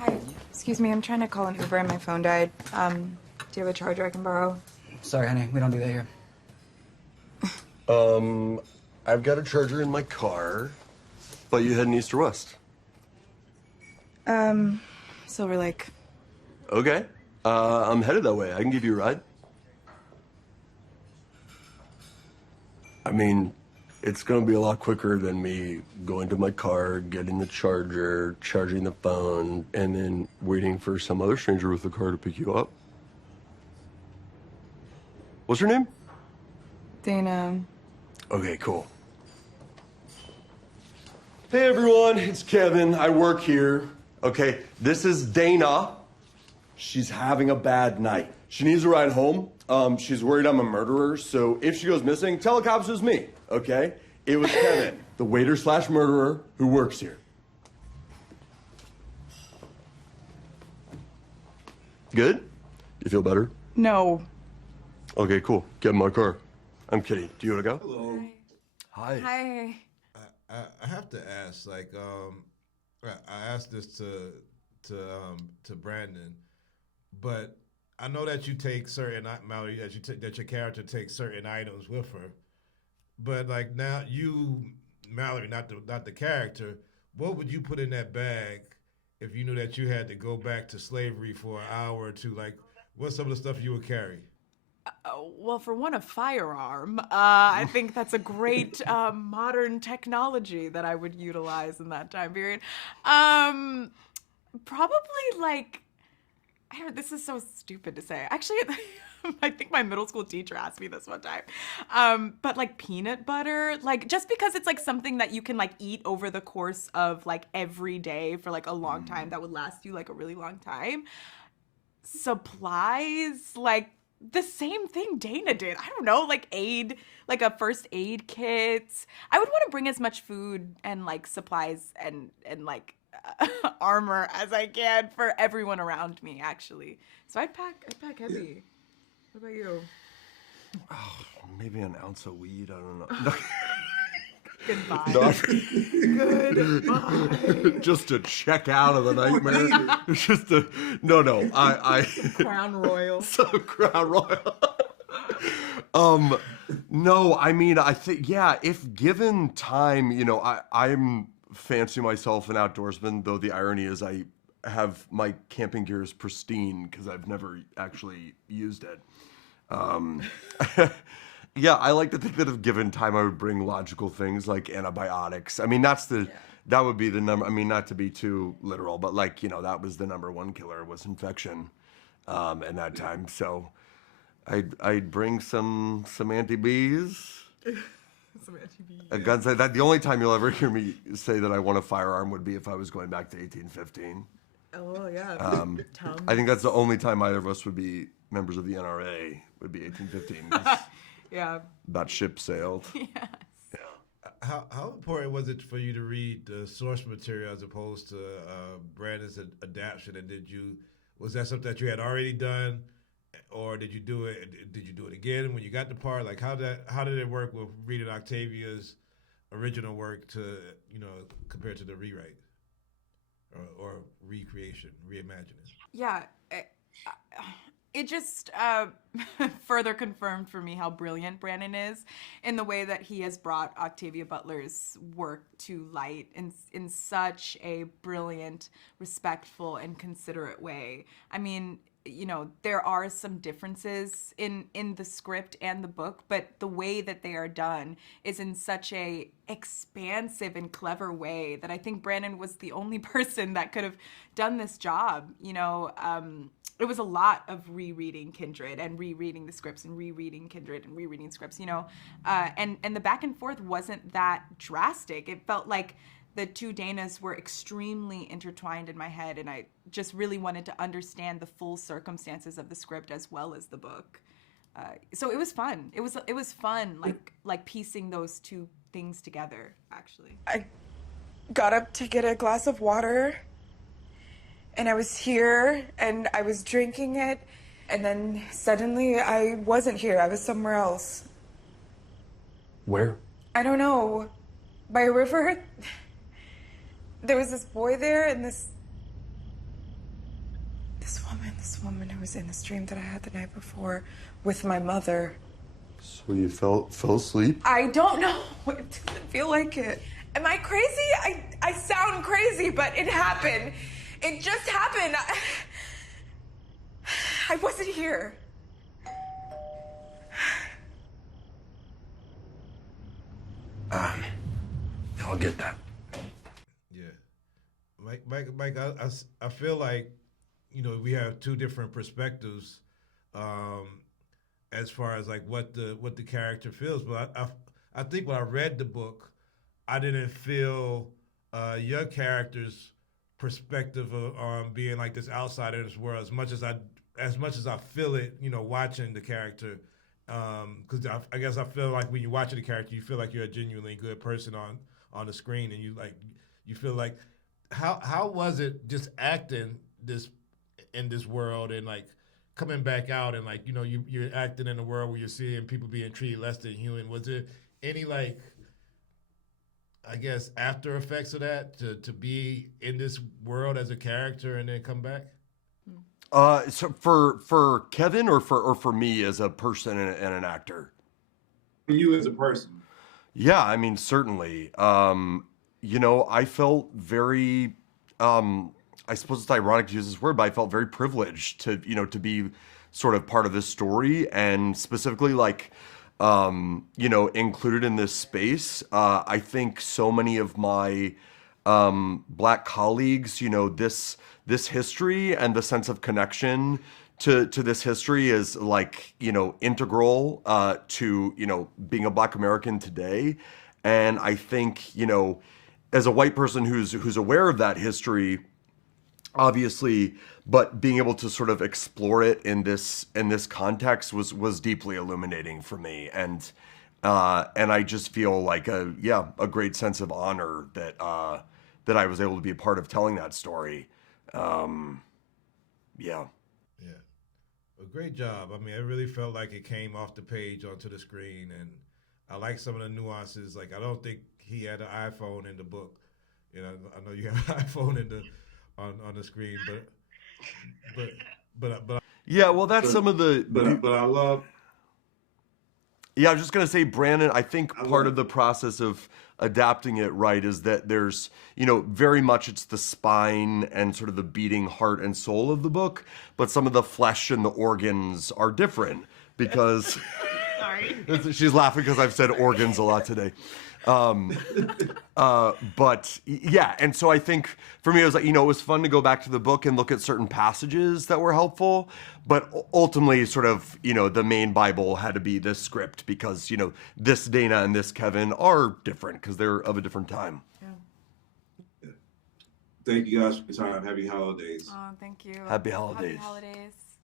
Hi, excuse me, I'm trying to call an Uber and my phone died. Do you have a charger I can borrow? Sorry, honey, we don't do that here. I've got a charger in my car, but you heading east or west? Silver Lake. Okay. I'm headed that way. I can give you a ride. I mean, it's gonna be a lot quicker than me going to my car, getting the charger, charging the phone, and then waiting for some other stranger with a car to pick you up. What's your name? Dana. Okay, cool. Hey everyone, it's Kevin. I work here. Okay, this is Dana. She's having a bad night. She needs a ride home. She's worried I'm a murderer, so if she goes missing, tell the cops it was me, okay? It was Kevin, the waiter/murderer who works here. Good? You feel better? No. Okay, cool. Get in my car. I'm kidding. Do you want to go? Hello. Hi. Hi. I have to ask, like, I asked this to Brandon, but I know that you take certain Mallori, that your character takes certain items with her, but like now you, Mallori, not the character, what would you put in that bag if you knew that you had to go back to slavery for an hour or two? Like, what's some of the stuff you would carry? Well, for one, a firearm. I think that's a great modern technology that I would utilize in that time period. Probably like, I don't. This is so stupid to say. Actually, I think my middle school teacher asked me this one time. But like peanut butter, like just because it's like something that you can like eat over the course of like every day for like a long time, that would last you like a really long time. Supplies, like the same thing Dana did. I don't know, like aid, like a first aid kit. I would want to bring as much food and like supplies and like armor as I can for everyone around me, actually. So I'd pack heavy. What about you? Oh, maybe an ounce of weed. I don't know. Goodbye. Goodbye. Just to check out of the nightmare. Just to I Crown Royal. So Crown Royal. No, I mean, I think, yeah, if given time, you know, I'm fancy myself an outdoorsman, though the irony is I have my camping gear is pristine because I've never actually used it. Yeah, I like to think that if given time, I would bring logical things like antibiotics. I mean, that would be the number. I mean, not to be too literal, but like, you know, that was the number one killer was infection, in that time. So I'd bring some anti-bees. Some anti-bees. A gun say that the only time you'll ever hear me say that I want a firearm would be if I was going back to 1815. Oh yeah. I think that's the only time either of us would be members of the NRA would be 1815. 'Cause Yeah. that ship sailed. Yes. Yeah. How important was it for you to read the source material as opposed to Brandon's adaptation? And was that something that you had already done, or did you do it? Did you do it again when you got the part? Like how did it work with reading Octavia's original work to compared to the rewrite or recreation, reimagining? Yeah. It just further confirmed for me how brilliant Brandon is in the way that he has brought Octavia Butler's work to light in such a brilliant, respectful, and considerate way. I mean, you know, there are some differences in the script and the book, but the way that they are done is in such a expansive and clever way that I think Brandon was the only person that could have done this job. You know, it was a lot of rereading Kindred and rereading the scripts and rereading Kindred and rereading scripts, you know, and the back and forth wasn't that drastic. It felt like the two Danas were extremely intertwined in my head, and I just really wanted to understand the full circumstances of the script as well as the book. So it was fun. It was fun, like piecing those two things together, actually. I got up to get a glass of water, and I was here, and I was drinking it, and then suddenly I wasn't here. I was somewhere else. Where? I don't know. By a river. There was this boy there and this This woman who was in this dream that I had the night before with my mother. So you fell asleep? I don't know. It doesn't feel like it. Am I crazy? I sound crazy, but it happened. It just happened. I wasn't here. I'll get that. Yeah, Mike, I feel like, you know, we have two different perspectives, as far as like what the character feels. But I think when I read the book, I didn't feel your character's perspective on being like this outsider in this world as much as I feel it, you know, watching the character. Because I guess I feel like when you're watching the character, you feel like you're a genuinely good person on the screen, and you feel like how was it just acting this in this world and like coming back out and like, you know, you're acting in a world where you're seeing people being treated less than human. Was there any like, I guess, after effects of that to be in this world as a character and then come back? So for Kevin or for me as a person and an actor? For you as a person. Yeah, I mean, certainly. You know, I felt very, I suppose it's ironic to use this word, but I felt very privileged to, you know, to be sort of part of this story and specifically like, you know, included in this space. I think so many of my Black colleagues, you know, this history and the sense of connection to this history is like, you know, integral to, you know, being a Black American today. And I think, you know, as a white person who's aware of that history, obviously, but being able to sort of explore it in this context was deeply illuminating for me. And I just feel like a great sense of honor that that I was able to be a part of telling that story. Yeah. A great job. I mean, it really felt like it came off the page onto the screen, and I like some of the nuances. Like, I don't think he had an iPhone in the book. You know, I know you have an iPhone on the screen, but Yeah, well, that's some of the. But I love. Yeah, I was just gonna say, Brandon, I think part of the process of adapting it right is that there's, you know, very much it's the spine and sort of the beating heart and soul of the book, but some of the flesh and the organs are different because. Sorry. She's laughing because I've said organs a lot today. But yeah, and so I think for me, it was like, you know, it was fun to go back to the book and look at certain passages that were helpful, but ultimately sort of, you know, the main Bible had to be this script because, you know, this Dana and this Kevin are different because they're of a different time. Thank you guys for your time. Happy holidays. Oh, thank you. Happy holidays. Happy holidays.